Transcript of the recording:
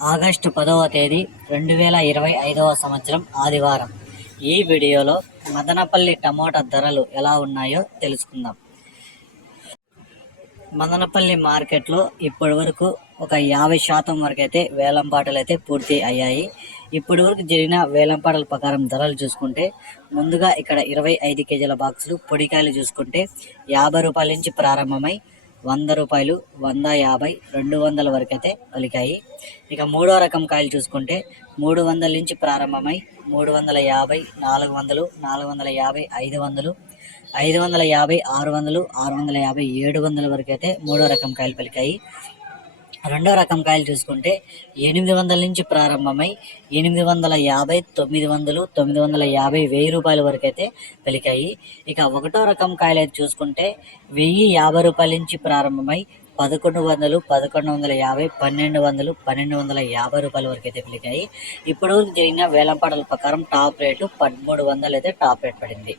August పదవ తేదీ రెండు వేల ఇరవై ఐదవ సంవత్సరం ఆదివారం. ఈ వీడియోలో మదనపల్లి టమోటా ధరలు ఎలా ఉన్నాయో తెలుసుకుందాం. మదనపల్లి మార్కెట్లో ఇప్పటి వరకు ఒక యాభై శాతం వరకు అయితే వేలంపాటలు అయితే పూర్తి అయ్యాయి. ఇప్పటి వరకు జరిగిన వేలంపాటల ప్రకారం ధరలు చూసుకుంటే ముందుగా ఇక్కడ ఇరవై ఐదు కేజీల బాక్సులు పొడికాయలు చూసుకుంటే యాభై రూపాయల నుంచి ప్రారంభమై వంద రూపాయలు వంద యాభై రెండు వందల వరకు అయితే పలికాయి. ఇక మూడో రకం కాయలు చూసుకుంటే మూడు వందల నుంచి ప్రారంభమై మూడు వందల యాభై నాలుగు వందలు నాలుగు వందల యాభై ఐదు వందలు ఐదు వందల యాభై ఆరు వందలు ఆరు వందల యాభై ఏడు వందల వరకు అయితే మూడో రకం కాయలు పలికాయి. రెండో రకం కాయలు చూసుకుంటే ఎనిమిది వందల నుంచి ప్రారంభమై ఎనిమిది వందల యాభై తొమ్మిది వందలు తొమ్మిది వందల యాభై వెయ్యి రూపాయల వరకు అయితే పెలికాయి ఇక ఒకటో రకం కాయలు అయితే చూసుకుంటే వెయ్యి యాభై రూపాయల నుంచి ప్రారంభమై పదకొండు వందలు పదకొండు వందల యాభై పన్నెండు వందలు పన్నెండు వందల యాభై రూపాయల వరకు అయితే పెలికాయి ఇప్పుడు జరిగిన వేలంపాటల ప్రకారం టాప్ రేటు పదమూడు వందలు అయితే టాప్ రేట్ పడింది.